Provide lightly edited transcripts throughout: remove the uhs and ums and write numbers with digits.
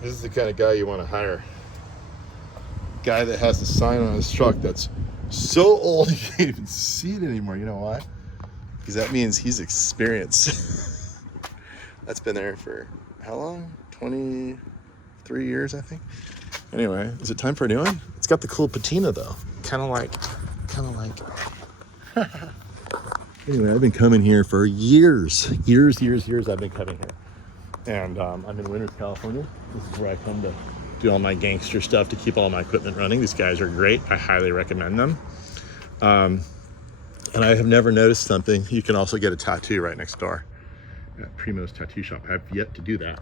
This is the kind of guy you want to hire. Guy that has a sign on his truck that's so old you can't even see it anymore. You know why? Because that means he's experienced. That's been there for how long? 23 years, I think. Anyway, is it time for a new one? It's got the cool patina though. Kind of like. Anyway, I've been coming here for years. I've been coming here. And I'm in Winters, California. This is where I come to do all my gangster stuff to keep all my equipment running. These guys are great. I highly recommend them. And I have never noticed something. You can also get a tattoo right next door at Primo's Tattoo Shop. I have yet to do that.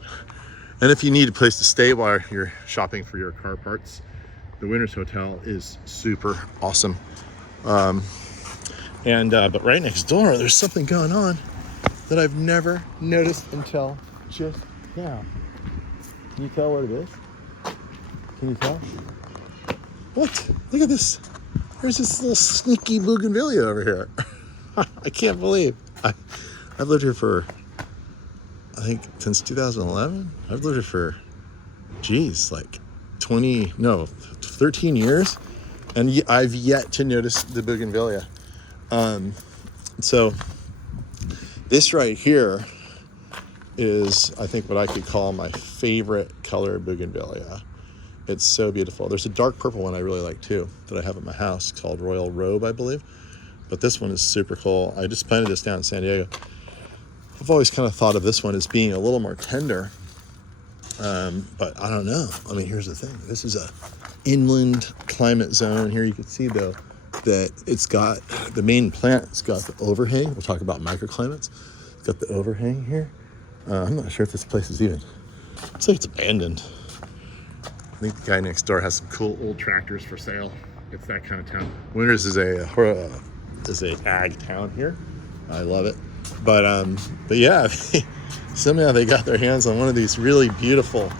And if you need a place to stay while you're shopping for your car parts, the Winters Hotel is super awesome. But right next door, there's something going on that I've never noticed until just now. Can you tell what it is? Can you tell? What? Look at this. There's this little sneaky Bougainvillea over here. I can't believe. I've lived here for, I think, since 2011. I've lived here for, like 13 years. And I've yet to notice the Bougainvillea. So this right here is, I think, what I could call my favorite color Bougainvillea. It's so beautiful. There's a dark purple one I really like too that I have at my house called Royal Robe, I believe. But this one is super cool. I just planted this down in San Diego. I've always kind of thought of this one as being a little more tender. But I don't know. I mean, here's the thing. This is a inland climate zone. Here you can see though that it's got the main plant. It's got the overhang. We'll talk about microclimates. It's got the overhang here. I'm not sure if this place is even, looks like it's abandoned. I think the guy next door has some cool old tractors for sale. It's that kind of town. Winters is a ag town here. I love it. But yeah, somehow they got their hands on one of these really beautiful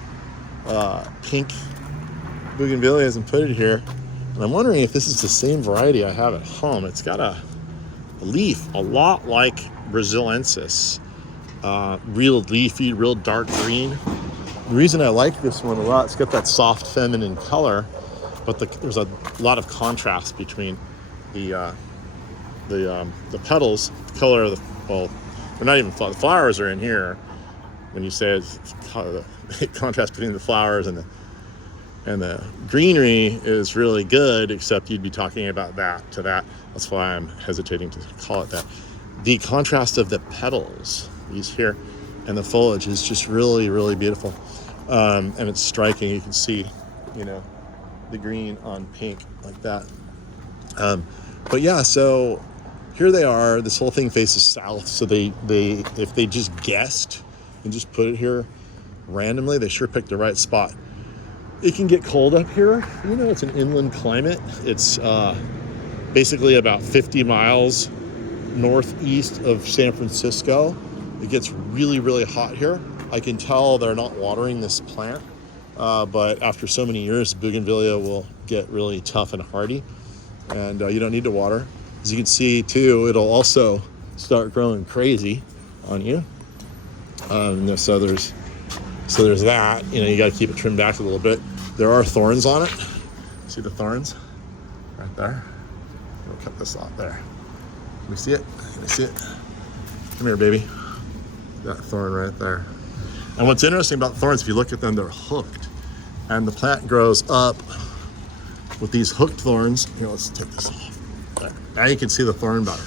pink bougainvilleas and put it here. And I'm wondering if this is the same variety I have at home. It's got a leaf a lot like Braziliensis. Real leafy, real dark green. The reason I like this one a lot, it's got that soft feminine color, but there's a lot of contrast between the petals, the color of the, well, they're not even, the flowers are in here. When you say it's the contrast between the flowers and the greenery is really good, except you'd be talking about that to that. That's why I'm hesitating to call it that. The contrast of the petals, these here, and the foliage is just really, really beautiful. And it's striking. You can see, the green on pink like that. But yeah, so here they are. This whole thing faces south. So they if they just guessed and just put it here randomly, they sure picked the right spot. It can get cold up here. It's an inland climate. It's basically about 50 miles northeast of San Francisco. It gets really, really hot here. I can tell they're not watering this plant, but after so many years, Bougainvillea will get really tough and hardy, and you don't need to water. As you can see too, it'll also start growing crazy on you. So there's that. You got to keep it trimmed back a little bit. There are thorns on it. See the thorns right there? We'll cut this off there. Can we see it? Can we see it? Come here, baby. That thorn right there. And what's interesting about thorns, if you look at them, they're hooked. And the plant grows up with these hooked thorns. Here, let's take this off. There. Now you can see the thorn better.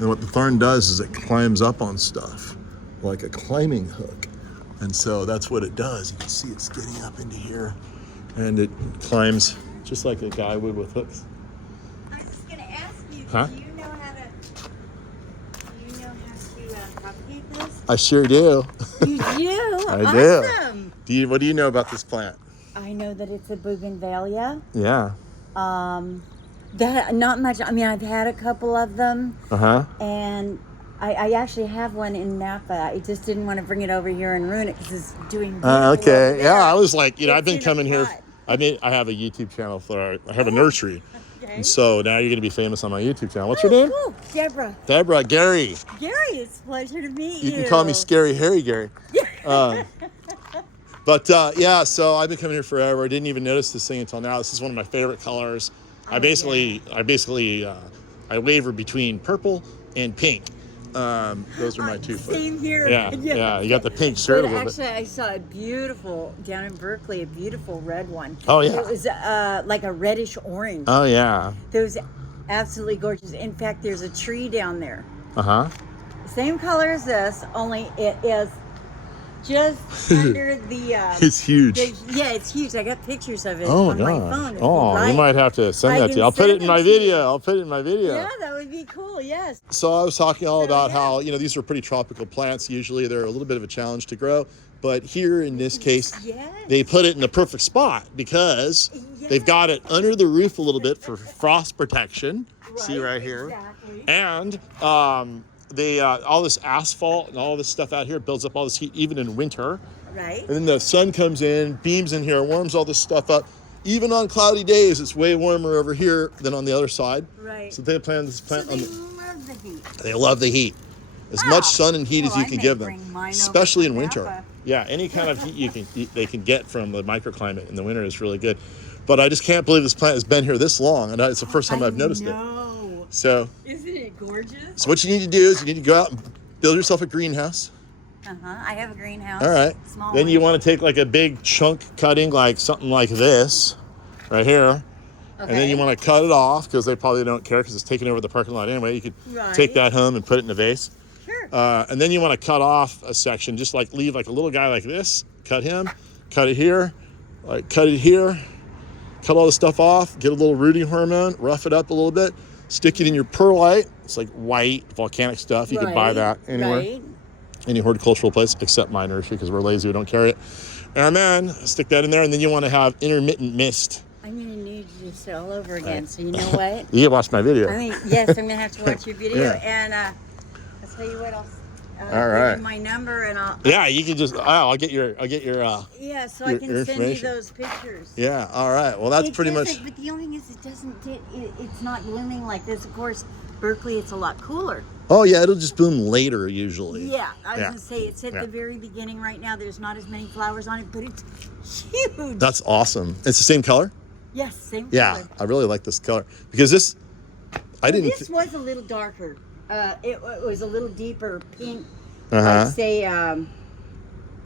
And what the thorn does is it climbs up on stuff like a climbing hook. And so that's what it does. You can see it's getting up into here. And it climbs just like a guy would with hooks. I was just going to ask you, Huh? do you know how to propagate this? I sure do. You do? I Awesome. do. What do you know about this plant? I know that it's a Bougainvillea. Yeah. That not much. I mean, I've had a couple of them. And I actually have one in Napa. I just didn't want to bring it over here and ruin it because it's doing beautiful. Okay. Yeah, I was like, I've been It's in a coming here. pot. I have a YouTube channel for. I have a nursery. Okay. And so now you're going to be famous on my YouTube channel. What's your name? Cool. Deborah. Deborah. Gary. Gary, it's a pleasure to meet you. You can call me Scary Harry Gary. But yeah, so I've been coming here forever. I didn't even notice this thing until now. This is one of my favorite colors. I waver between purple and pink. Those are my two. Same here. Yeah, yeah. You got the pink shirt But a little actually, I saw a beautiful down in Berkeley, a beautiful red one. Oh, yeah. It was like a reddish orange. Oh yeah. It was absolutely gorgeous. In fact, there's a tree down there. Uh-huh. Same color as this, only it is just under the. It's huge. Yeah, it's huge. I got pictures of it Oh on my my gosh. phone. Oh, you might have to send that to me. I'll put it in my video. I'll put it in my video. Yeah, that would be cool. Yes. So I was talking all about how, you know, these are pretty tropical plants. Usually they're a little bit of a challenge to grow. But here in this case, they put it in the perfect spot because they've got it under the roof a little bit for frost protection. See right here. Exactly. And all this asphalt and all this stuff out here builds up all this heat even in winter. Right. And then the sun comes in, beams in here, warms all this stuff up. Even on cloudy days, it's way warmer over here than on the other side. Right. So they plant this plant. So they love the heat. They love the heat. As much sun and heat as you can give them, especially in winter. Napa. Yeah, any kind of heat they can get from the microclimate in the winter is really good. But I just can't believe this plant has been here this long, and it's the first time I've noticed it. So, isn't it gorgeous? So what you need to do is you need to go out and build yourself a greenhouse. I have a greenhouse. All right. Small Then one. you want to take like a big chunk cutting, like something like this, right here. And then you want to cut it off because they probably don't care because it's taking over the parking lot anyway. You could take that home and put it in a vase. Sure. And then you want to cut off a section, just like leave like a little guy like this. Cut him, cut it here, like cut it here, cut all the stuff off, get a little rooting hormone, rough it up a little bit, stick it in your perlite. It's like white volcanic stuff. You can buy that anywhere. Right. Any horticultural place except my nursery because we're lazy, we don't carry it. And then stick that in there, and then you want to have intermittent mist. I'm gonna need you to say all over again. So you know what? You can watch my video. Yes, I'm gonna have to watch your video, and I'll tell you what else. All right. Give you my number, and I'll. Yeah, you can just. I'll get your. Yeah, so your I can send you information. those pictures. Yeah. All right. Well, that's pretty much. But the only thing is, it doesn't. It's not blooming like this. Of course, Berkeley, it's a lot cooler. Oh yeah, it'll just bloom later usually. Yeah, I was gonna say it's at the very beginning right now. There's not as many flowers on it, but it's huge. That's awesome. It's the same color. Yes, same color. Yeah, I really like this color because this. This was a little darker. It was a little deeper pink. Uh-huh. I'd say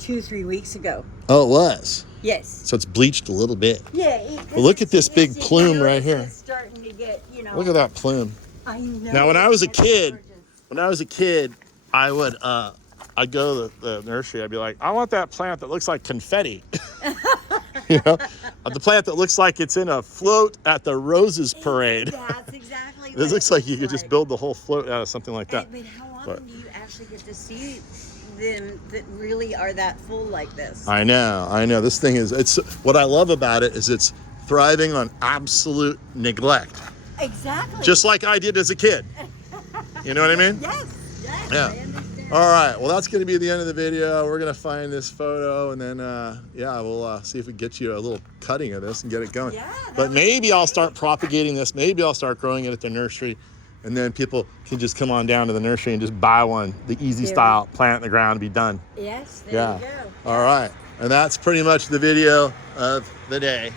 2-3 weeks ago. Oh, it was. Yes. So it's bleached a little bit. Yeah. Well, look at this big plume right here. It's starting to get, Look at that plume. I know. Now, when I was a kid, I would I'd go to the nursery. I'd be like, I want that plant that looks like confetti. The plant that looks like it's in a float at the Roses Parade. That's exactly. This looks like you could just build the whole float out of something like that. But how often do you actually get to see them that really are that full like this? I know. This thing it's what I love about it is it's thriving on absolute neglect. Exactly. Just like I did as a kid. You know what I mean? Yes. Yeah. I understand. All right. Well, that's going to be the end of the video. We're going to find this photo and then, we'll see if we can get you a little cutting of this and get it going. Yeah, but maybe I'll start propagating this. Maybe I'll start growing it at the nursery. And then people can just come on down to the nursery and just buy one, the easy style, plant it in the ground and be done. Yes, there you go. All right. And that's pretty much the video of the day.